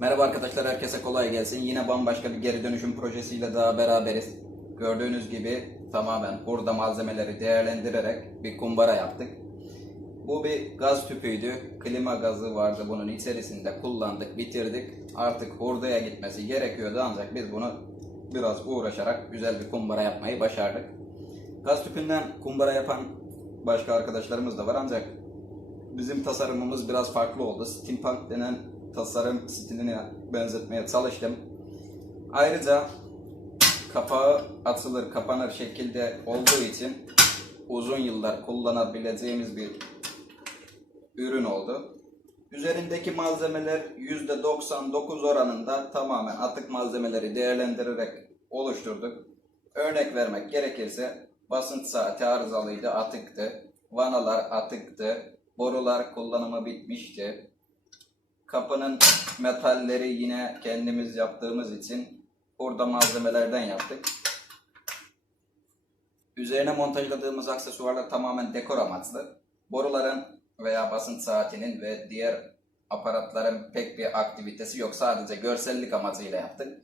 Merhaba arkadaşlar, herkese kolay gelsin. Yine bambaşka bir geri dönüşüm projesiyle daha beraberiz. Gördüğünüz gibi tamamen hurda malzemeleri değerlendirerek bir kumbara yaptık. Bu bir gaz tüpüydü. Klima gazı vardı bunun içerisinde. Kullandık, bitirdik. Artık hurdaya gitmesi gerekiyordu ancak biz bunu biraz uğraşarak güzel bir kumbara yapmayı başardık. Gaz tüpünden kumbara yapan başka arkadaşlarımız da var ancak bizim tasarımımız biraz farklı oldu. Steampunk denen tasarım stiline benzetmeye çalıştım. Ayrıca kapağı atılır kapanır şekilde olduğu için uzun yıllar kullanabileceğimiz bir ürün oldu. Üzerindeki malzemeler %99 oranında tamamen atık malzemeleri değerlendirerek oluşturduk. Örnek vermek gerekirse basınç saati arızalıydı, atıktı. Vanalar atıktı. Borular kullanımı bitmişti. Kapının metalleri yine kendimiz yaptığımız için burada malzemelerden yaptık. Üzerine montajladığımız aksesuarlar tamamen dekor amaçlı. Boruların veya basınç saatinin ve diğer aparatların pek bir aktivitesi yok. Sadece görsellik amacıyla yaptık.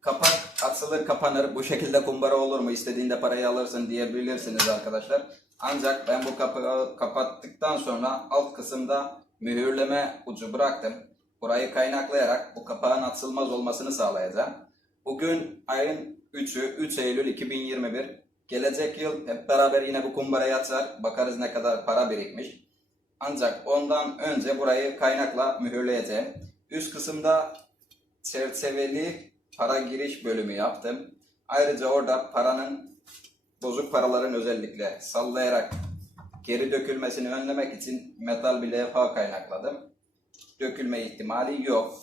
Kapak açılır kapanır. Bu şekilde kumbara olur mu? İstediğinde parayı alırsın diyebilirsiniz arkadaşlar. Ancak ben bu kapağı kapattıktan sonra alt kısımda mühürleme ucu bıraktım. Burayı kaynaklayarak bu kapağın açılmaz olmasını sağlayacağım. Bugün ayın 3'ü 3 Eylül 2021. Gelecek yıl hep beraber yine bu kumbarayı açar. Bakarız ne kadar para birikmiş. Ancak ondan önce burayı kaynakla mühürleyeceğim. Üst kısımda çerçeveli para giriş bölümü yaptım. Ayrıca orada paranın bozuk paraların özellikle sallayarak geri dökülmesini önlemek için metal bir levha kaynakladım. Dökülme ihtimali yok.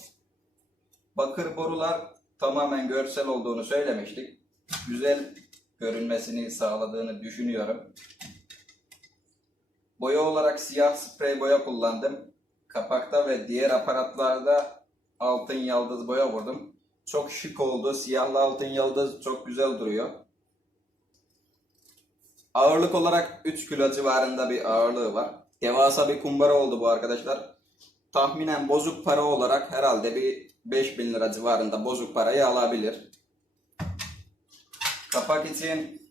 Bakır borular tamamen görsel olduğunu söylemiştik. Güzel görünmesini sağladığını düşünüyorum. Boya olarak siyah sprey boya kullandım. Kapakta ve diğer aparatlarda altın yıldız boya vurdum. Çok şık oldu. Siyahlı altın yıldız çok güzel duruyor. Ağırlık olarak 3 kilo civarında bir ağırlığı var. Devasa bir kumbara oldu bu arkadaşlar. Tahminen bozuk para olarak herhalde bir 5000 lira civarında bozuk parayı alabilir. Kapak için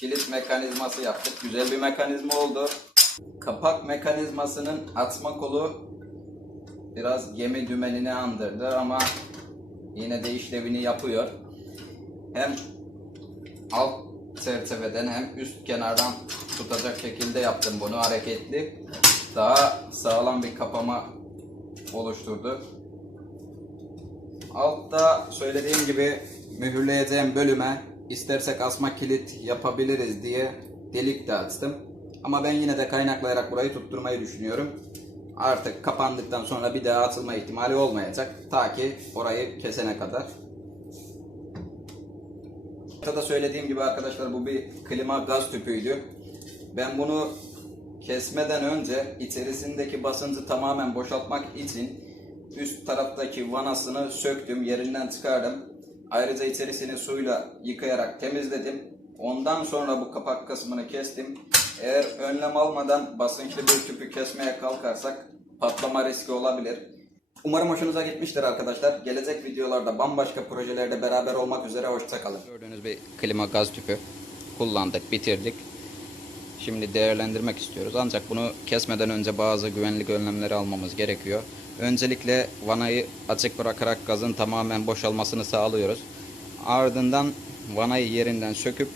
kilit mekanizması yaptık. Güzel bir mekanizma oldu. Kapak mekanizmasının atma kolu biraz gemi dümenini andırdı ama yine de işlevini yapıyor. Hem alt çerçeveden hem üst kenardan tutacak şekilde yaptım bunu hareketli. Daha sağlam bir kapama oluşturdu. Altta söylediğim gibi mühürleyeceğim bölüme istersek asma kilit yapabiliriz diye delik de açtım. Ama ben yine de kaynaklayarak burayı tutturmayı düşünüyorum. Artık kapandıktan sonra bir daha açılma ihtimali olmayacak. Ta ki orayı kesene kadar. Ortada söylediğim gibi arkadaşlar bu bir klima gaz tüpüydü. Ben bunu kesmeden önce içerisindeki basıncı tamamen boşaltmak için üst taraftaki vanasını söktüm, yerinden çıkardım. Ayrıca içerisini suyla yıkayarak temizledim. Ondan sonra bu kapak kısmını kestim. Eğer önlem almadan basınçlı bir tüpü kesmeye kalkarsak patlama riski olabilir. Umarım hoşunuza gitmiştir arkadaşlar. Gelecek videolarda bambaşka projelerde beraber olmak üzere hoşçakalın. Gördüğünüz bir klima gaz tüpü kullandık, bitirdik. Şimdi değerlendirmek istiyoruz. Ancak bunu kesmeden önce bazı güvenlik önlemleri almamız gerekiyor. Öncelikle vanayı açık bırakarak gazın tamamen boşalmasını sağlıyoruz. Ardından vanayı yerinden söküp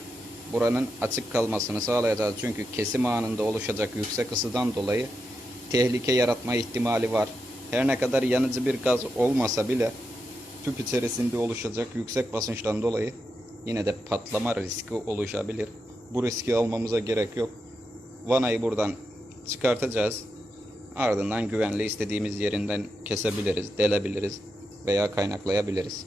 buranın açık kalmasını sağlayacağız. Çünkü kesim anında oluşacak yüksek ısıdan dolayı tehlike yaratma ihtimali var. Her ne kadar yanıcı bir gaz olmasa bile tüp içerisinde oluşacak yüksek basınçtan dolayı yine de patlama riski oluşabilir. Bu riski almamıza gerek yok. Vanayı buradan çıkartacağız. Ardından güvenli istediğimiz yerinden kesebiliriz, delebiliriz veya kaynaklayabiliriz.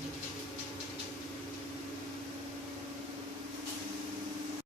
Thank you.